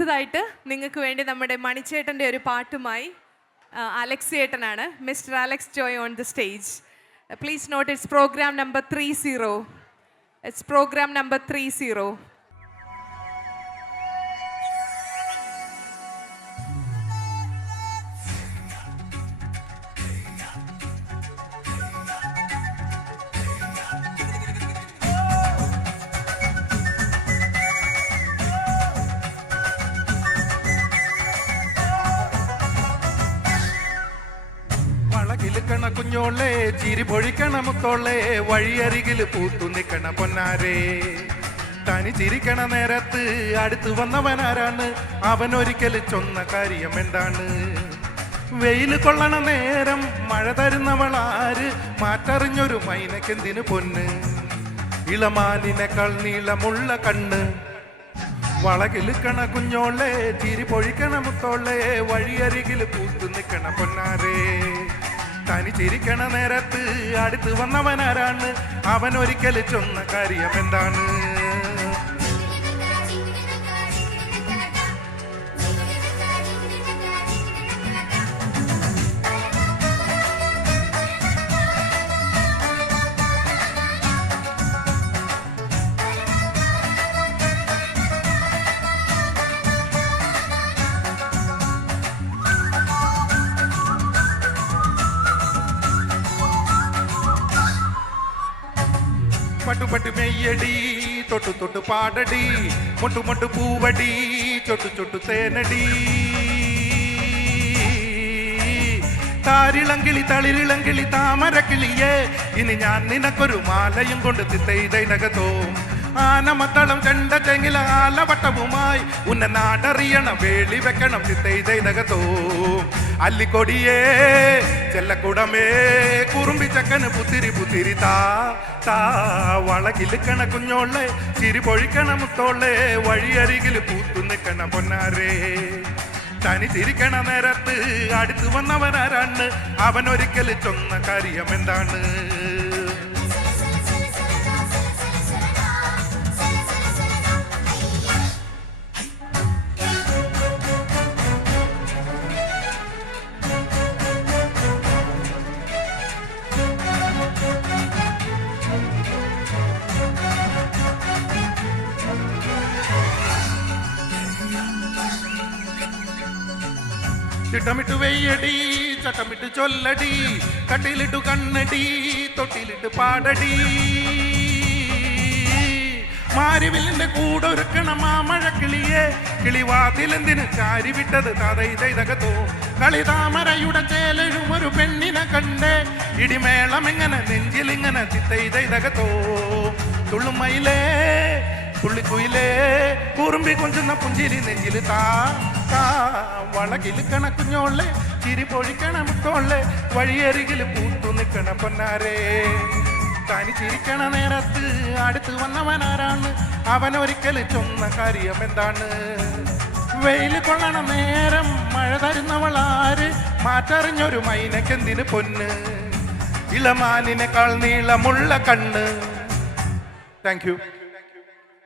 അടുത്തതായിട്ട് നിങ്ങൾക്ക് വേണ്ടി നമ്മുടെ മണിച്ചേട്ടൻ്റെ ഒരു പാട്ടുമായി അലക്സ് ചേട്ടനാണ്. Mister Alex Joy on the stage. Please note it's programme number 30. It's programme number 30. കിലുക്കണ കുഞ്ഞോളെ ചിരി പൊഴിക്കണ മുത്തോളെ വഴിയരികിൽ പൂത്തു നിൽക്കണ പൊന്നാരെ തനി ചിരിക്കണ നേരത്ത് അടുത്ത് വന്നവനാരാണ് അവനൊരിക്കൽ ചൊന്ന കാര്യം എന്താണ് വെയിൽ കൊള്ളണ നേരം മഴ തരുന്നവളാര് മാറ്ററിഞ്ഞൊരു മൈനക്കെന്തിന് പൊന്ന് ഇളമാനിനേക്കാൾ നീളമുള്ള കണ്ണ് വളകിലുക്കണ കുഞ്ഞോളെ ചിരി പൊഴിക്കണ മുത്തോളെ വഴിയരികിൽ പൂത്തു നിൽക്കണ പൊന്നാരെ തനി ചിരിക്കണ നേരത്ത് അടുത്ത് വന്നവനാരാണ് അവനൊരിക്കൽ ചൊന്ന കാര്യം എന്താണ് പട്ടു പട്ടു മെയ്യടി തൊട്ടു തൊട്ടു പാടടി മൊട്ടു മൊട്ടു പൂവടി ചൊട്ടു ചൊട്ടു തേനടി താരിളങ്കിളി തളിരിളങ്കിളി താമരക്കിളിയേ ഇനി ഞാൻ നിനക്കൊരു മാലയും കൊണ്ട് തിത്തൈതൈനകത്തോ ആനമത്തളം ചെണ്ട ചെങ്ങില ആലവട്ടവുമായി ഉന്ന നാടറിയണ വേളി വെക്കണം തിത്തൈതൈനകത്തോ അല്ലിക്കൊടിയേ ചെല്ലക്കുടമേ കുറുമ്പി ചക്കന് പുത്തിരി പുത്തിരി താ വളകിലുക്കണ കുഞ്ഞോളെ ചിരി പൊഴിക്കണ മുത്തോളെ വഴിയരികിൽ പൂത്തു നിൽക്കണ പൊന്നാരേ തനി ചിരിക്കണ നേരത്ത് അടുത്ത് വന്നവനാരാണ് അവനൊരിക്കൽ ചൊന്ന കാര്യം എന്താണ് ചിട്ടമിട്ട് വെയ്യടി ചട്ടമിട്ട് ചൊല്ലടി കട്ടിലിട്ടു കണ്ണടി തൊട്ടിലിട്ട് പാടടി മാരിവില്ലിന്റെ കൂടെ ഒരുക്കണ മാമഴക്കിളിയെ കിളിവാതിലെന്തിന് ചാരി വിട്ടത് തതൈതകത്തോ കളിതാമരയുടെ ചേലഴും ഒരു പെണ്ണിനെ കണ്ട് ഇടിമേളമെങ്ങനെ നെഞ്ചിലിങ്ങനെ ചിത്തൈതകത്തോ തുള്ളുമയിലേ പുള്ളിക്കുയിലേ കുറുമ്പി കൊഞ്ചുന്ന പുഞ്ചിരി നെഞ്ചിൽ താ വളകിലുക്കണ കുഞ്ഞോളെ ചിരി പൊഴിക്കണ മുത്തോളെ വഴിയരികിൽ പൂത്തു നിൽക്കണ പൊന്നാരേ തനി ചിരിക്കണ നേരത്ത് അടുത്ത് വന്നവനാരാണ് അവനൊരിക്കൽ ചൊന്ന കാര്യം എന്താണ് വെയിൽ കൊള്ളണ നേരം മഴ തരുന്നവളാര് മാറ്ററിഞ്ഞൊരു മൈനക്കെന്തിന് പൊന്ന് ഇളമാനിനേക്കാൾ നീളമുള്ള കണ്ണ്. Thank you.